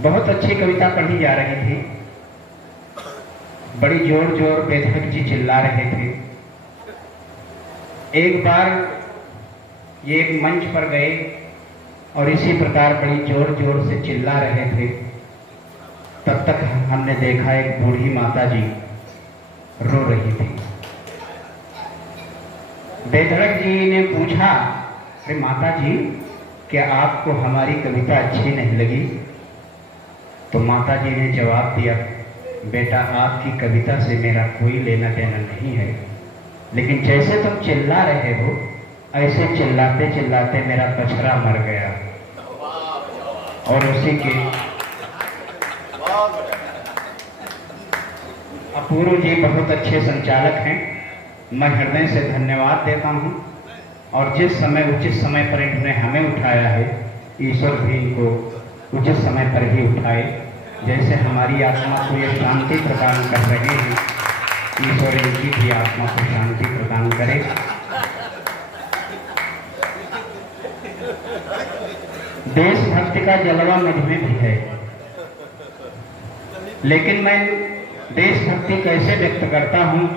बहुत अच्छी कविता पढ़ी जा रही थी। बड़ी जोर जोर बेधड़क जी चिल्ला रहे थे। एक बार ये एक मंच पर गए और इसी प्रकार बड़ी जोर जोर से चिल्ला रहे थे। तब तक हमने देखा एक बूढ़ी माता जी रो रही थी। बेधड़क जी ने पूछा, अरे माता जी, क्या आपको हमारी कविता अच्छी नहीं लगी? तो माता जी ने जवाब दिया, बेटा आपकी कविता से मेरा कोई लेना देना नहीं है, लेकिन जैसे तुम चिल्ला रहे हो ऐसे चिल्लाते चिल्लाते मेरा बछड़ा मर गया। और उसी के अपूर्व जी बहुत अच्छे संचालक हैं, मैं हृदय से धन्यवाद देता हूं। और जिस समय उचित समय पर इन्होंने हमें उठाया है, ईश्वर भी इनको उचित समय पर ही उठाए। जैसे हमारी आत्मा को ये शांति प्रदान कर रहे हैं, ईश्वर इनकी भी आत्मा को शांति प्रदान करे। देशभक्ति का जलवा मुझ में भी है, लेकिन मैं देशभक्ति कैसे व्यक्त करता हूँ?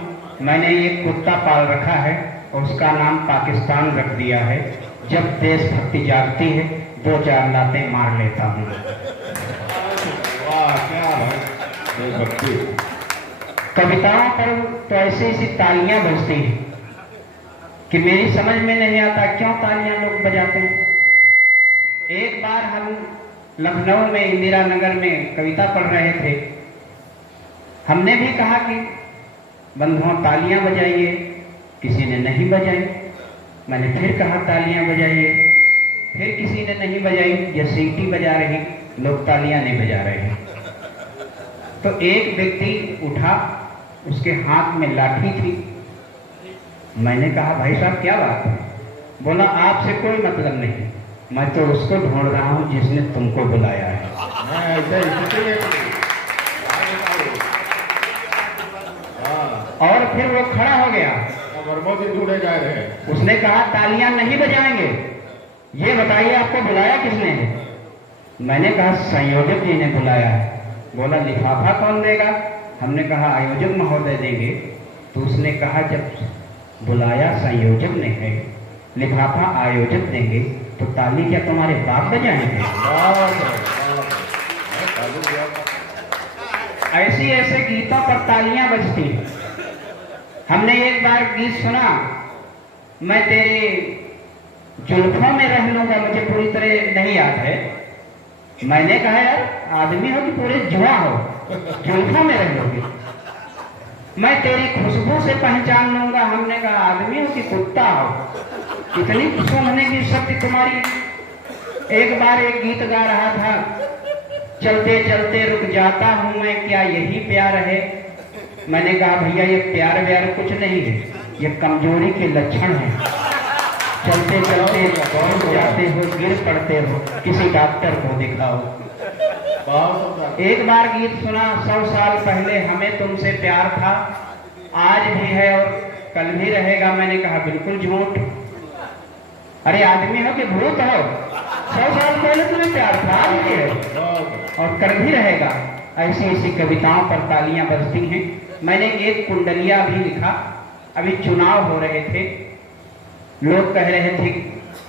मैंने एक कुत्ता पाल रखा है और उसका नाम पाकिस्तान रख दिया है। जब देशभक्ति जागती है दो चार लातें मार लेता हूँ। वाह, क्या है देशभक्ति। कविताओं पर तो ऐसी ऐसी तालियां बजती हैं कि मेरी समझ में नहीं आता क्यों तालियां लोग बजाते हैं। एक बार हम लखनऊ में इंदिरा नगर में कविता पढ़ रहे थे। हमने भी कहा कि बंधुओं तालियां बजाइए, किसी ने नहीं बजाई। मैंने फिर कहा तालियां बजाइए, फिर किसी ने नहीं बजाई। ये सीटी बजा रही, लोग तालियां नहीं बजा रहे हैं। तो एक व्यक्ति उठा, उसके हाथ में लाठी थी। मैंने कहा भाई साहब क्या बात है? बोला आपसे कोई मतलब नहीं, मैं तो उसको ढूंढ रहा हूं जिसने तुमको बुलाया है। और फिर वो खड़ा हो गया। जुड़े जा रहे हैं। उसने कहा तालियां नहीं बजाएंगे, ये बताइए आपको बुलाया किसने है? मैंने कहा संयोजक जी ने बुलाया है। बोला लिफाफा कौन देगा? हमने कहा आयोजक महोदय देंगे। तो उसने कहा जब बुलाया संयोजक ने है, लिफाफा आयोजक देंगे, तो ताली क्या तुम्हारे बाप बजाएंगे? ऐसी ऐसे गीतों पर तालियां बजती हैं। हमने एक बार गीत सुना, मैं तेरे जुल्फों में रह लूंगा, मुझे पूरी तरह नहीं याद है। मैंने कहा यार आदमी हो कि पूरे जुआ हो, जुल्फों में रह लोगे। मैं तेरी खुशबू से पहचान लूंगा। हमने कहा आदमी हो कि कुत्ता हो, इतनी सुनने की शक्ति तुम्हारी। एक बार एक गीत गा रहा था, चलते चलते रुक जाता हूं मैं, क्या यही प्यार है? मैंने कहा भैया ये प्यार व्यार कुछ नहीं है, ये कमजोरी के लक्षण है। चलते चलते रुक जाते हो, गिर पड़ते हो, किसी डॉक्टर को दिखाओ। एक बार गीत सुना, 100 साल पहले हमें तुमसे प्यार था, आज भी है और कल भी रहेगा। मैंने कहा बिल्कुल झूठ। अरे आदमी हो कि भूत हो? 100 साल पहले तुम्हें प्यार था, आज भी है और कल भी रहेगा। ऐसी ऐसी कविताओं पर तालियां बजती हैं। मैंने एक कुंडलिया भी लिखा। अभी चुनाव हो रहे थे, लोग कह रहे थे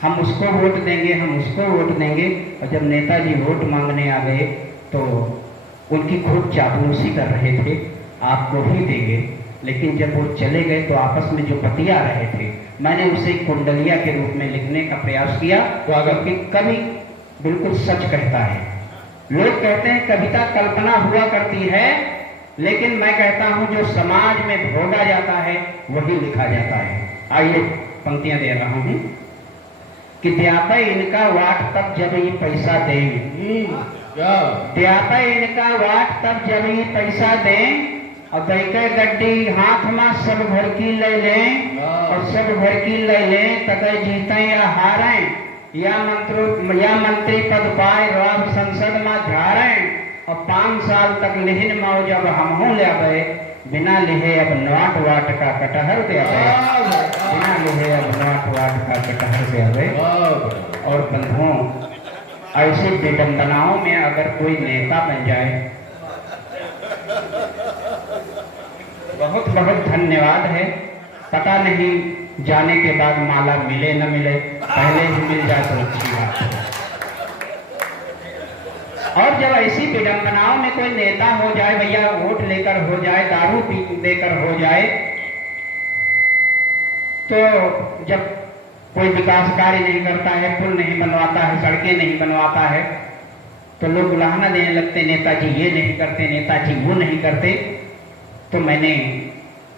हम उसको वोट देंगे, हम उसको वोट देंगे। और जब नेताजी वोट मांगने आ गए तो उनकी खूब चापलूसी कर रहे थे, आपको ही देंगे। लेकिन जब वो चले गए तो आपस में जो बतिया रहे थे, मैंने उसे कुंडलिया के रूप में लिखने का प्रयास किया। तो अगर कि कवि बिल्कुल सच कहता है। लोग कहते हैं कविता कल्पना हुआ करती है, लेकिन मैं कहता हूं जो समाज में भोगा जाता है वही लिखा जाता है। आइए पंक्तियां दे रहा हूं कि द्यापा इनका वाट तब जब ये पैसा दें, द्यापा इनका वाट तब जब ये पैसा दें, और दैके गड्डी हाथ में सब भर की ले लें, और सब भर की ले लें तक जीते या हारें, या मंत्री पद पाए राब संसद में झारें। और 5 साल तक लिहिन मौ जब हम हो ले, बिना लिहे अब नाट वाट का कटहर दे, बिना लिहे अब नाट वाट का कटहर दे। और बंधुओं ऐसी विडंबनाओं में अगर कोई नेता बन जाए, बहुत बहुत धन्यवाद है। पता नहीं जाने के बाद माला मिले न मिले, पहले ही मिल जाए तो अच्छी बात है। और जब ऐसी विडंबनाओं में कोई नेता हो जाए, भैया वोट लेकर हो जाए, दारू पी देकर हो जाए, तो जब कोई विकास कार्य नहीं करता है, पुल नहीं बनवाता है, सड़कें नहीं बनवाता है, तो लोग उलाहना देने लगते, नेताजी ये नहीं करते, नेताजी वो नहीं करते। तो मैंने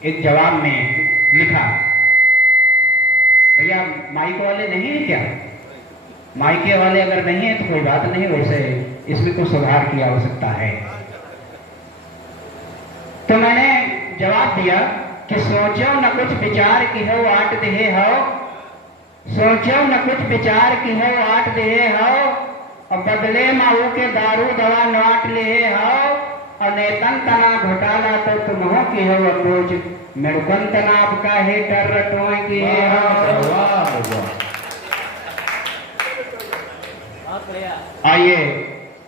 एक जवाब में लिखा, भैया माइक वाले नहीं है क्या? माइके वाले अगर नहीं है तो कोई बात नहीं, वैसे इसमें कुछ सुधार की आवश्यकता है। तो मैंने जवाब दिया कि सोचो न कुछ विचार की हो आट देहे हो, सोचो न कुछ विचार की हो आट देहे हो, और बदले माऊ के दारू दवा नवाट ले हो, और नेतन तना घोटाला तो तुम हो की हो अप्रोच, मेड़कन तनाब का है डर रटोए की हो। आइए,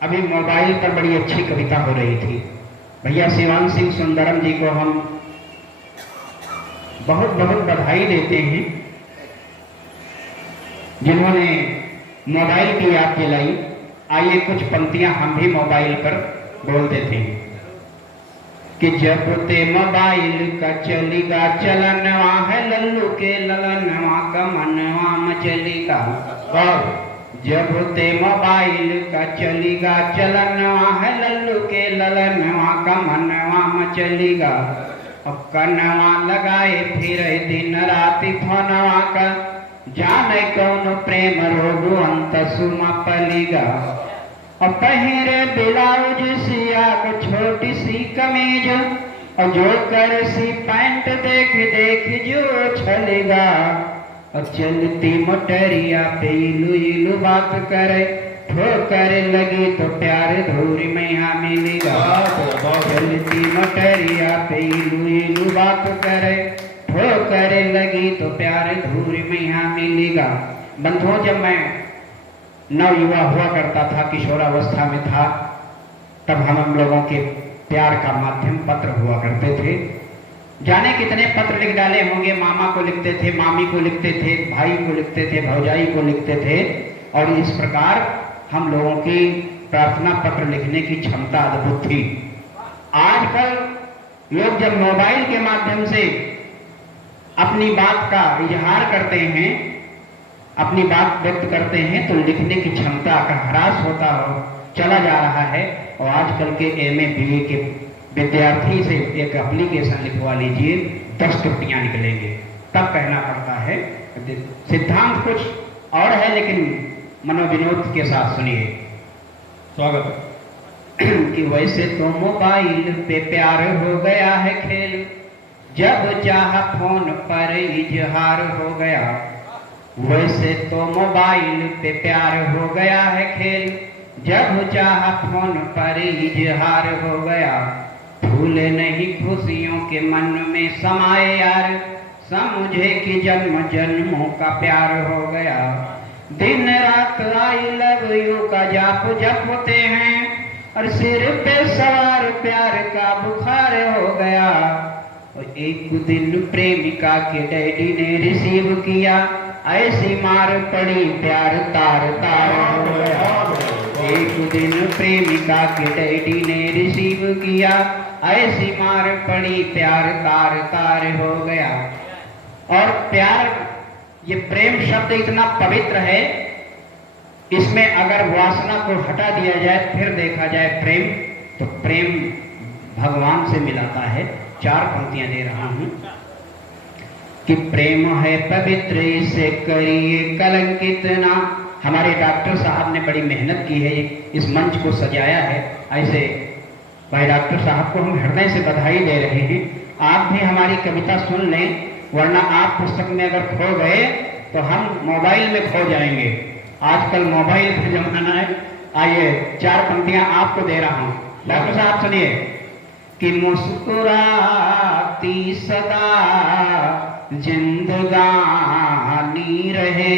अभी मोबाइल पर बड़ी अच्छी कविता हो रही थी। भैया शिवान सिंह सुंदरम जी को हम बहुत बहुत बधाई देते हैं, जिन्होंने मोबाइल की याद दिलाई। आइए कुछ पंक्तियां हम भी मोबाइल पर बोल देते हैं कि जब ते मोबाइल का चलेगा चलनवा है, लल्लू के ललनवा का मनवा मचलेगा। और जब ते मोबाइल का चलेगा चलनवा है, लल्लू के ललनवा का मनवा मचलेगा। और कनवा लगाए फिर दिन राति फोनवा का, जाने कौन प्रेम रोग अंत सुमा पलेगा। और पहिरे ब्लाउज सिया को छोटी सी कमीज, और जो कर सी पैंट देख देख जो छलेगा। और चलती मोटरिया पे इलू इलू बात करे, ठोकर लगी तो प्यार धूरी में यहाँ मिलेगा। चलती मोटरिया पे इलू इलू बात करे, ठोकर लगी तो प्यार धूरी में यहाँ मिलेगा। बंधुओं, जब मैं नवयुवा हुआ करता था, किशोरावस्था में था, तब हम लोगों के प्यार का माध्यम पत्र हुआ करते थे। जाने कितने पत्र लिख डाले होंगे, मामा को लिखते थे, मामी को लिखते थे, भाई को लिखते थे, भौजाई को लिखते थे। और इस प्रकार हम लोगों की प्रार्थना पत्र लिखने की क्षमता अद्भुत थी। आजकल लोग जब मोबाइल के माध्यम से अपनी बात का इजहार करते हैं, अपनी बात व्यक्त करते हैं, तो लिखने की क्षमता का ह्रास होता हो चला जा रहा है। और आजकल के MA BA के विद्यार्थी से एक एप्लीकेशन लिखवा लीजिए, 10 त्रुटियां निकलेंगे, तब कहना पड़ता है। सिद्धांत कुछ और है, लेकिन मनोविनोद के साथ सुनिए। स्वागत कि वैसे तो मोबाइल पे प्यार हो गया है खेल, जब चाहा फोन पर इजहार हो गया। वैसे तो मोबाइल पे प्यार हो गया है खेल, जब चाहा फोन पर इजहार हो गया। भूले नहीं खुशियों के मन में समाए यार, समझे कि जन्म जन्मों का प्यार हो गया। दिन रात आई लव यू का जाप जपते हैं, और सिर पे सवार प्यार का बुखार हो गया। और एक दिन प्रेमिका के डैडी ने रिसीव किया, ऐसी मार पड़ी प्यार तार तार हो गया। एक दिन प्रेमिका के डैडी ने रिसीव किया, ऐसी मार पड़ी प्यार तार तार हो गया। और प्यार, ये प्रेम शब्द इतना पवित्र है, इसमें अगर वासना को हटा दिया जाए, फिर देखा जाए प्रेम, तो प्रेम भगवान से मिलाता है। 4 पंक्तियां दे रहा हूं कि प्रेम है पवित्र इसे करिए कलंकित ना। हमारे डॉक्टर साहब ने बड़ी मेहनत की है, इस मंच को सजाया है। ऐसे भाई डॉक्टर साहब को हम हृदय से बधाई दे रहे हैं। आप भी हमारी कविता सुन लें, वरना आप पुस्तक में अगर खो गए तो हम मोबाइल में खो जाएंगे। आजकल मोबाइल का जमाना है। आइए 4 पंक्तियां आपको दे रहा हूं, डॉक्टर साहब सुनिए। कि मुस्कुराती सदा जिंदगानी रहे,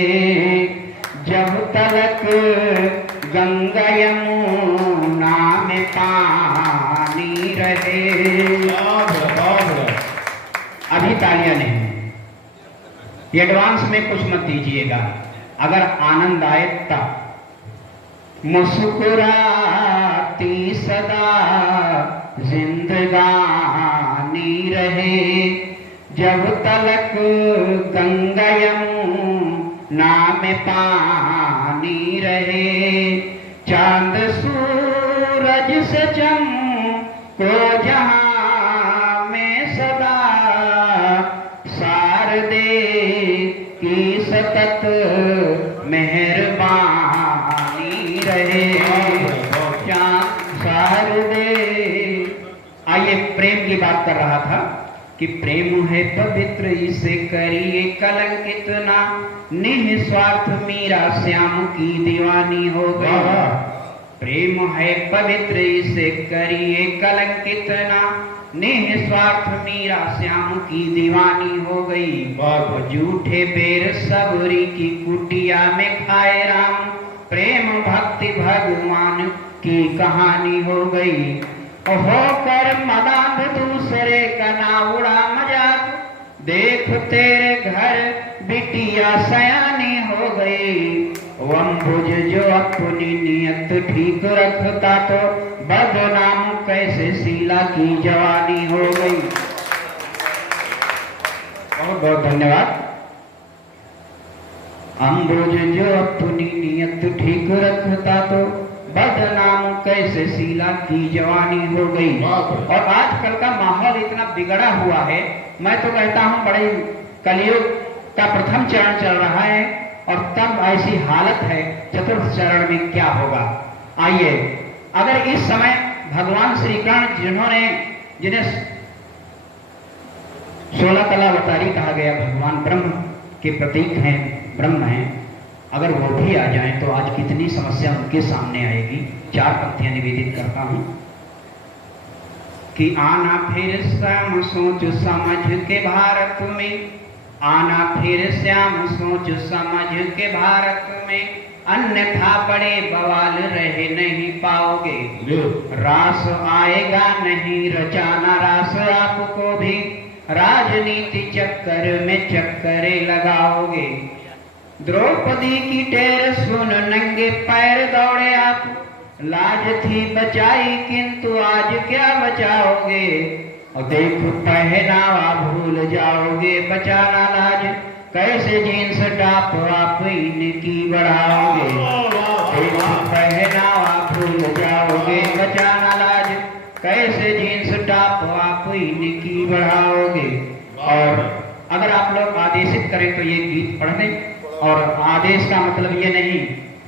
जब तलक गंगा यमुना में पानी रहे। अभी तालियां नहीं, एडवांस में कुछ मत दीजिएगा, अगर आनंद आए तब। मुस्कुराती सदा जिंदगानी रहे, जब तलक गंगा यमुना में पानी रहे। चांद सूरज से चमको जहां में सदा, शारदे की सतत मेहरबानी रहे। शारदे। आइए, प्रेम की बात कर रहा था कि प्रेम है पवित्र, इसे करिए कलंकित ना। निस्वार्थ मीरा श्याम की दीवानी हो गई। प्रेम है पवित्र, इसे करिए कलंकित ना। निस्वार्थ मीरा श्याम की दीवानी हो गई। झूठे बेर सबरी की कुटिया में खाए राम, प्रेम भक्ति भगवान की कहानी हो गई। होकर मदान दूसरे का ना उड़ा मजाक, देख तेरे घर बिटिया सयानी हो गई। वम्बुज जो अपनी नियत ठीक रखता, तो बदनाम कैसे शीला की जवानी हो गई। बहुत बहुत धन्यवाद। अम्बुज जो अपनी नियत ठीक रखता, तो बदनाम कैसे शीला की जवानी हो गई। और आजकल का माहौल इतना बिगड़ा हुआ है, मैं तो कहता हूं बड़े कलयुग का प्रथम चरण चल रहा है, और तब ऐसी हालत है, चतुर्थ चरण में क्या होगा। आइए, अगर इस समय भगवान श्री कृष्ण जिन्हें 16 कला अवतारी कहा गया, भगवान ब्रह्म के प्रतीक हैं, ब्रह्म हैं, अगर वो भी आ जाएं तो आज कितनी समस्या उनके सामने आएगी। 4 पंक्तियां निवेदित करता हूं कि आना फिर श्याम सोच समझ के भारत में, आना फिर श्याम सोच समझ के भारत में, अन्यथा बड़े बवाल रहे नहीं पाओगे। रास आएगा नहीं रचाना रास आपको भी, राजनीति चक्कर में चक्करे लगाओगे। द्रौपदी की टेर सुन नंगे पैर दौड़े आप, लाज थी बचाई किंतु आज क्या बचाओगे। और देखो पहनावा भूल जाओगे, बचाना लाज कैसे जींस टॉप आप इनकी बढ़ाओगे। देखो पहनावा भूल जाओगे, बचाना लाज कैसे जींस टॉप आप इनकी बढ़ाओगे। और अगर आप लोग आदेशित करें तो ये गीत पढ़ दें, और आदेश का मतलब ये नहीं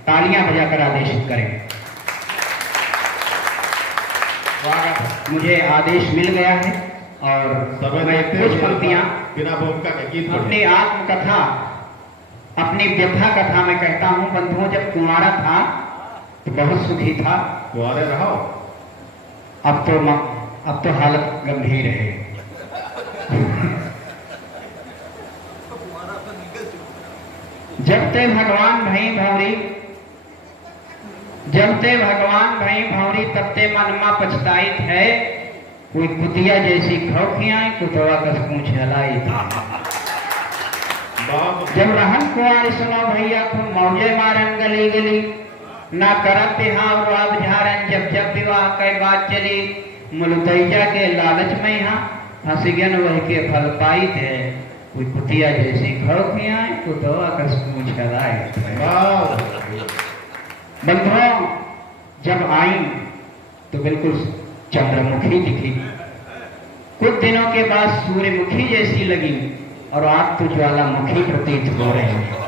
तालियां बजाकर आदेशित करें। मुझे आदेश मिल गया है, और मैं कुछ पंक्तियां बिना भूमिका के गीत अपनी आत्मकथा, अपनी व्यथा कथा में कहता हूं। बंधुओं, जब कुंवारा था तो बहुत सुखी था, कुंवारे रहो। अब तो हालत गंभीर है। जब ते भगवान भई भौरी, जब ते भगवान भई भौरी, तब ते मनमा पछताइत है। कोई कुतिया जैसी खौखियां कुतवा कस पूछ हलाई था। जब रहन कुआर सुनो भैया खूब मौजे मारन गली गली, ना करब बिहाव राब झारन जब जब विवाह कई बात चली। मुलतैया के लालच में यहाँ हंसिगन वह के फल पाई थे। कोई कुतिया जैसी खौखियां कुतवा कस पूछ हलाई। बंधुओं, जब आई तो बिल्कुल चंद्रमुखी दिखी, कुछ दिनों के बाद सूर्यमुखी जैसी लगी, और आप तो ज्वालामुखी प्रतीत हो रहे हैं।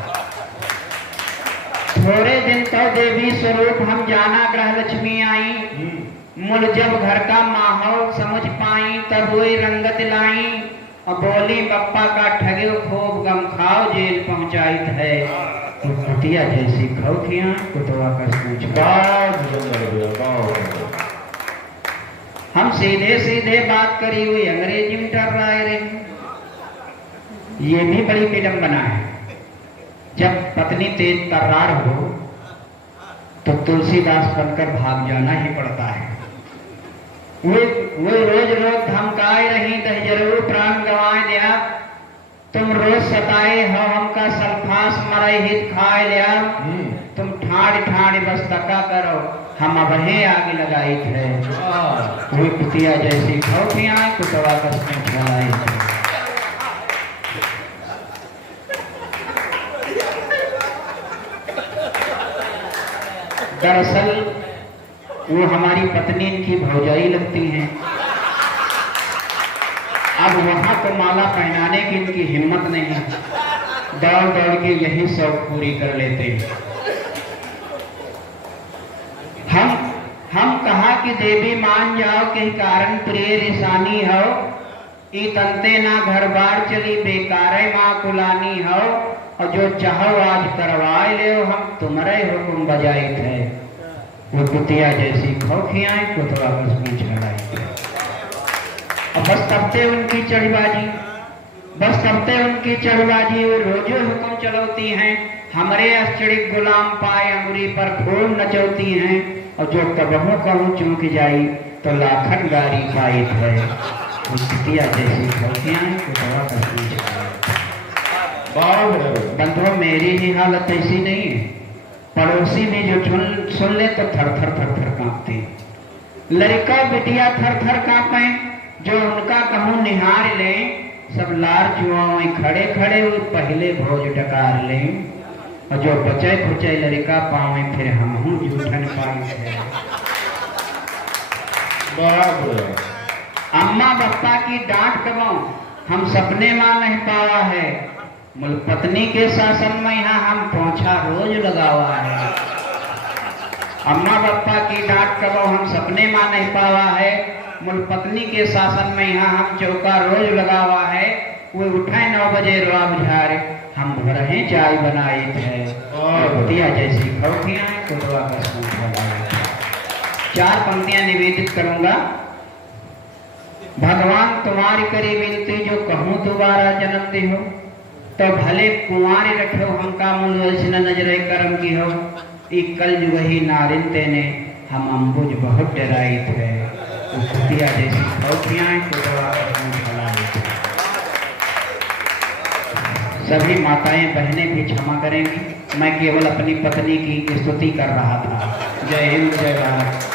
थोड़े दिन तो देवी स्वरूप हम जाना ग्रह लक्ष्मी आई, मुल जब घर का माहौल समझ पाई, तब हुई रंगत लाई। और बोली बप्पा का ठगे खूब गम खाओ, जेल पहुंचाइत है। कुतिया जैसी खौखियां कुतवा का सूझ। हम सीधे सीधे बात करी हुई अंग्रेजी में डर रहा है। ये भी बड़ी विडंबना है। जब पत्नी तेज तर्रार हो तो तुलसीदास बनकर भाग जाना ही पड़ता है। वो रोज रोज धमकाए रही तो जरूर प्राण गंवाए दिया। तुम रोज सताए हो हमका सल्फास मरई हित खाए लिया। तुम ठाड़ ठाड़ बस तका करो हम अबहे आगे लगाई थे। कोई कुतिया जैसी खौफियाँ कुतवा कसमें फैलाई थे। दरअसल वो हमारी पत्नी इनकी भौजाई लगती हैं। अब वहां तो माला पहनाने की इनकी हिम्मत नहीं, दौड़ दौड़ के यही शौक पूरी कर लेते हैं। हम कहा कि देवी मान जाओ के कारण प्रिय रिसानी हो। ई तंते ना घर बार चली बेकारे माँ कुलानी हो। और जो चाहो आज करवाए ले हम तुम्हारे हुक्म बजाई थे। वो कुतिया जैसी खौखियाँ कुतवा कसमें छड़ाई थे। और बस तबते उनकी चढ़बाजी, बस तबते उनकी चढ़बाजी। वो रोजो हुक्म चलौती हैं। हमारे अश्चर्य गुलाम पाए अंगुरी पर खूब नचौती हैं। और जो कबहू कहूँ चूक जाई तो लाखन गारी पाई है। वो कुतिया जैसी खौखियाँ कुतवा कसमें छड़ाई। बंधुओं मेरी ही हालत ऐसी नहीं है। पड़ोसी में जो सुन ले तो थर थर थर थर कांपते। लड़का बिटिया थर थर कांपे। जो उनका कहूँ निहार ले सब लार जुआओं खड़े खड़े वो पहले भोज डकार ले। और जो बचे खुचे लड़का पावे फिर हम हूँ जूठन पाई है। अम्मा बप्पा की डांट कबाऊ हम सपने में नहीं पावा है। मुल पत्नी के शासन में यहाँ हम पोछा रोज लगावा है। अम्मा बप्पा की डांट कबो हम सपने में नहीं पावा है। मुल पत्नी के शासन में यहाँ हम चौका रोज लगावा है। वो उठाए 9 बजे रुआ बुझारे हम रहे चाय बनाए थे। कुतिया जैसी खौखियाँ कुतवा कसमें छड़ाई। 4 पंक्तियां निवेदित करूंगा। भगवान तुम्हारी करी विनती जो कहूँ दोबारा जन्म दे हो। तो भले कुंवारी रखो हमका मूल वैष्ण नजरे करम की हो। एक कल जो वही नारिन तेने हम अम्बुज बहुत डराई थे। कुतिया जैसी खौखियाँ कुतवा कसमें छड़ाई थे। सभी माताएं बहनें भी क्षमा करेंगी। मैं केवल अपनी पत्नी की स्तुति कर रहा था। जय हिंद जय भारत।